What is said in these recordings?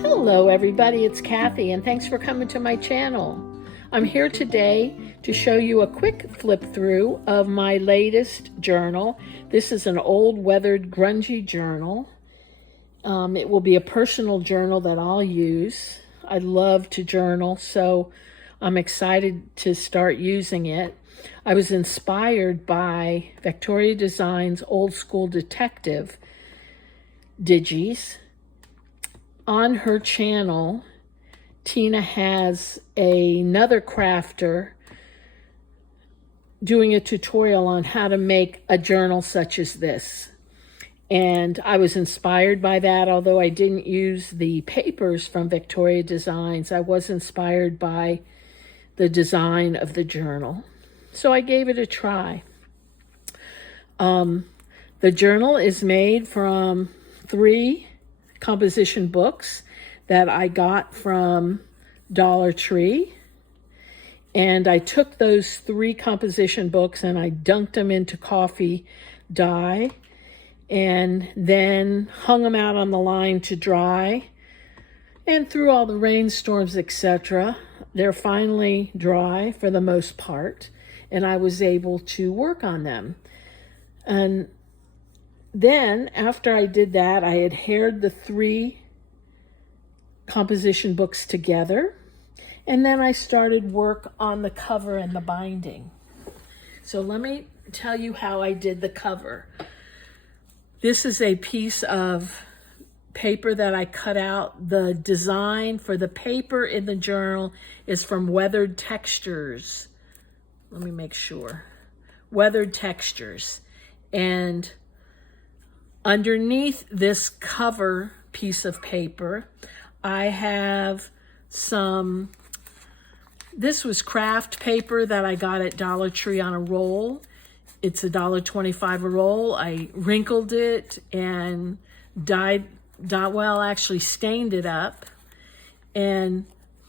Hello everybody, it's Kathy and thanks for coming to my channel. I'm here today to show you a quick flip through of my latest journal. This is an old weathered grungy journal. It will be a personal journal that I'll use. I love to journal, so I'm excited to start using it. I was inspired by Victoria Design's Old School Detective digis. On her channel, Tina has another crafter doing a tutorial on how to make a journal such as this. And I was inspired by that, although I didn't use the papers from Victoria Designs. I was inspired by the design of the journal. So I gave it a try. The journal is made from 3 composition books that I got from Dollar Tree. And I took those 3 composition books and I dunked them into coffee dye and then hung them out on the line to dry. And through all the rainstorms, etc., they're finally dry for the most part, and I was able to work on them. And then after I did that, I adhered the 3 composition books together, and then I started work on the cover and the binding. So let me tell you how I did the cover. This is a piece of paper that I cut out. The design for the paper in the journal is from Weathered Textures. Let me make sure. Weathered Textures. And underneath this cover piece of paper, I have some, this was craft paper that I got at Dollar Tree on a roll. It's $1.25 a roll. I wrinkled it and actually stained it up. And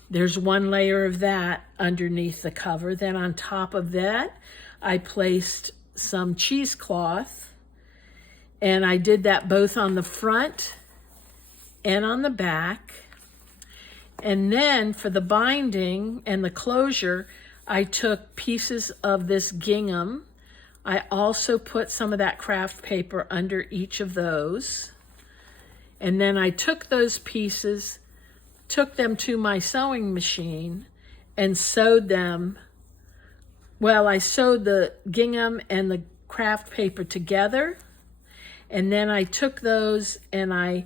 there's 1 layer of that underneath the cover. Then on top of that, I placed some cheesecloth. And I did that both on the front and on the back. And then for the binding and the closure, I took pieces of this gingham. I also put some of that craft paper under each of those. And then I took those pieces, took them to my sewing machine and sewed them. Well, I sewed the gingham and the craft paper together. And then I took those and I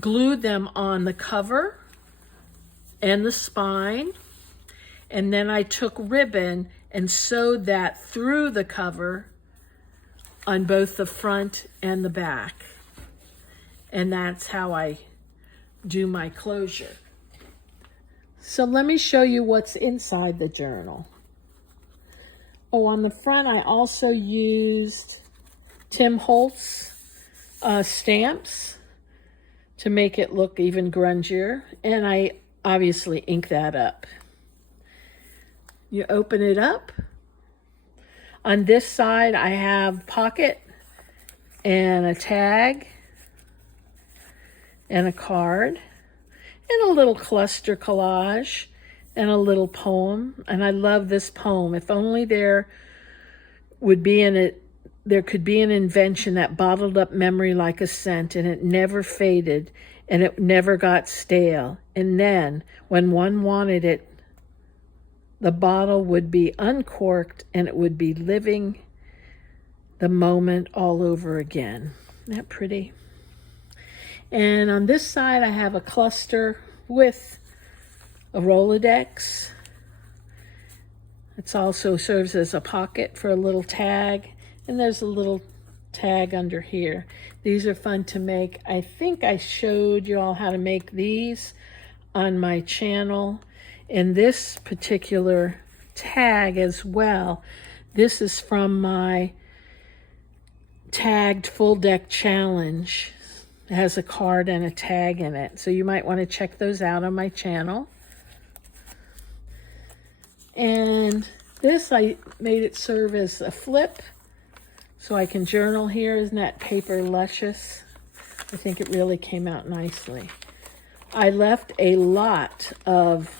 glued them on the cover and the spine. And then I took ribbon and sewed that through the cover on both the front and the back. And that's how I do my closure. So let me show you what's inside the journal. Oh, on the front, I also used Tim Holtz stamps to make it look even grungier. And I obviously ink that up. You open it up. On this side, I have pocket and a tag and a card and a little cluster collage and a little poem. And I love this poem. If only there could be an invention that bottled up memory like a scent, and it never faded and it never got stale. And then when one wanted it, the bottle would be uncorked and it would be living the moment all over again. Isn't that pretty? And on this side, I have a cluster with a Rolodex. It also serves as a pocket for a little tag. And there's a little tag under here. These are fun to make. I think I showed you all how to make these on my channel. And this particular tag as well, this is from my tagged full deck challenge. It has a card and a tag in it. So you might want to check those out on my channel. And This, I made it serve as a flip so I can journal here. Isn't that paper luscious? I think it really came out nicely. I left a lot of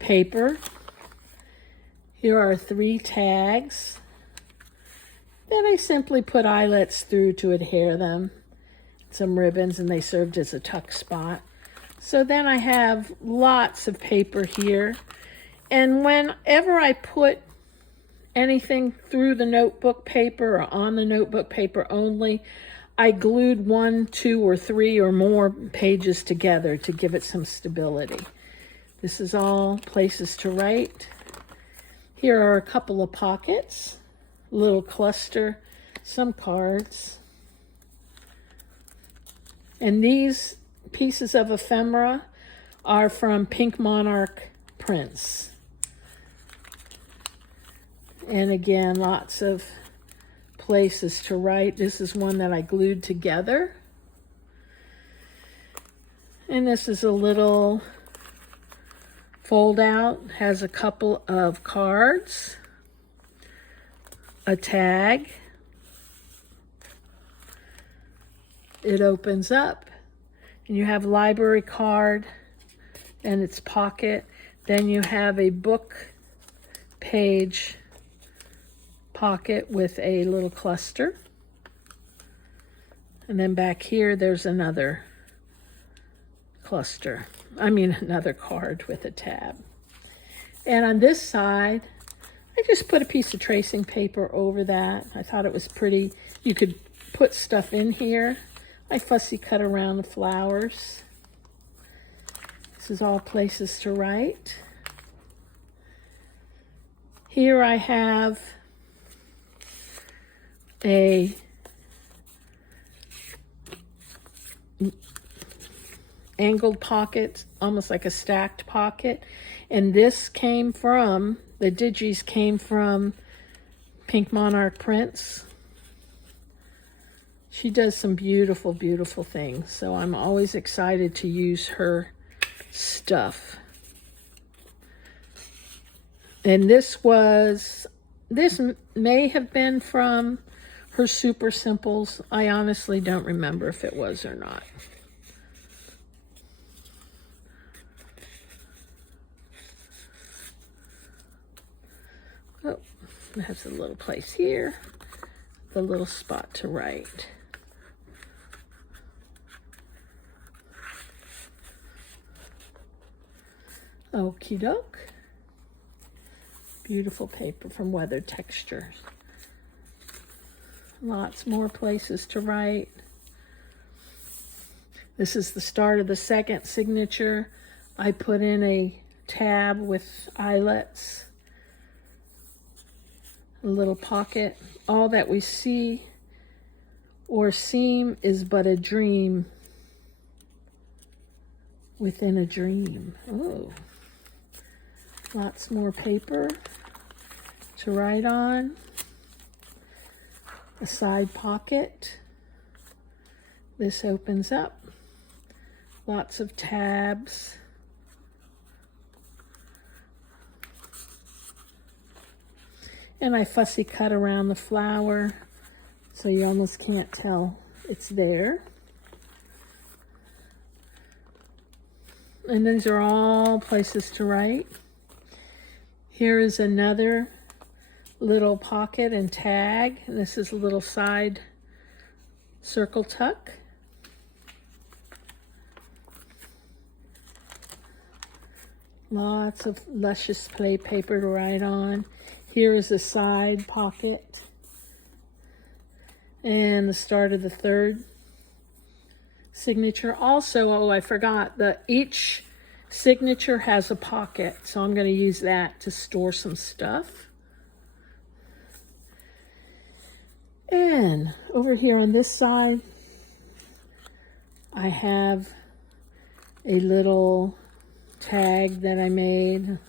paper. Here are 3 tags that I simply put eyelets through to adhere them. Some ribbons, and they served as a tuck spot. So then I have lots of paper here. And whenever I put anything through the notebook paper or on the notebook paper only, I glued 1, 2, or 3 or more pages together to give it some stability. This is all places to write. Here are a couple of pockets, little cluster, some cards. And these pieces of ephemera are from Pink Monarch prints. And again, lots of places to write. This is one that I glued together. And this is a little fold out, has a couple of cards, a tag. It opens up and you have library card and its pocket. Then you have a book page pocket with a little cluster. And then back here, there's another cluster. Another card with a tab. And on this side, I just put a piece of tracing paper over that. I thought it was pretty. You could put stuff in here. I fussy cut around the flowers. This is all places to write. Here I have a angled pocket, almost like a stacked pocket. And this came from, the digis came from Pink Monarch prints. She does some beautiful, beautiful things. So I'm always excited to use her stuff. And this may have been from her Super Simples. I honestly don't remember if it was or not. Oh, it has a little place here, the little spot to write. Okie doke. Beautiful paper from Weathered Textures. Lots more places to write. This is the start of the second signature. I put in a tab with eyelets, a little pocket. All that we see or seem is but a dream within a dream. Oh, lots more paper to write on. A side pocket. This opens up. Lots of tabs. And I fussy cut around the flower so you almost can't tell it's there. And these are all places to write. Here is another little pocket and tag. And this is a little side circle tuck. Lots of luscious play paper to write on. Here is a side pocket. And the start of the third signature. Also, oh, I forgot that each signature has a pocket. So I'm going to use that to store some stuff. And over here on this side, I have a little tag that I made,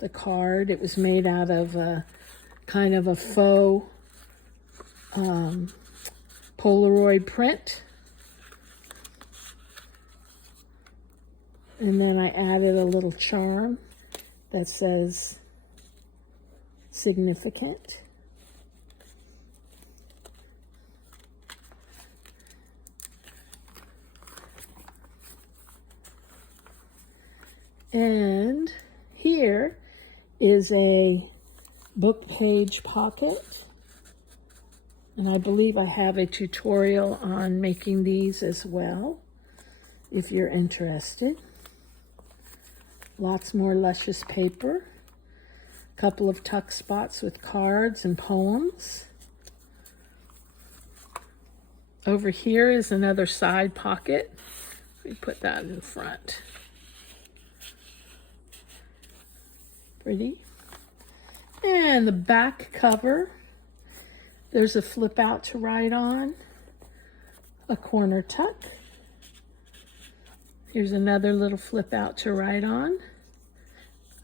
the card. It was made out of a kind of a faux Polaroid print. And then I added a little charm that says significant. And here is a book page pocket. And I believe I have a tutorial on making these as well, if you're interested. Lots more luscious paper. A couple of tuck spots with cards and poems. Over here is another side pocket. We put that in front. Pretty. And the back cover, there's a flip out to write on, a corner tuck. Here's another little flip out to write on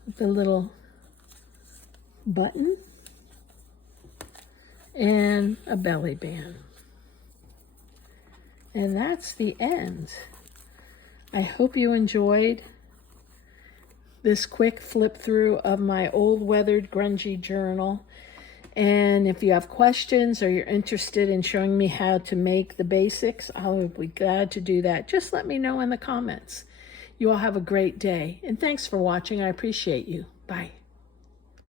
with a little button and a belly band. And that's the end. I hope you enjoyed this quick flip through of my old weathered grungy journal. And if you have questions or you're interested in showing me how to make the basics, I'll be glad to do that. Just let me know in the comments. You all have a great day. And thanks for watching. I appreciate you. Bye.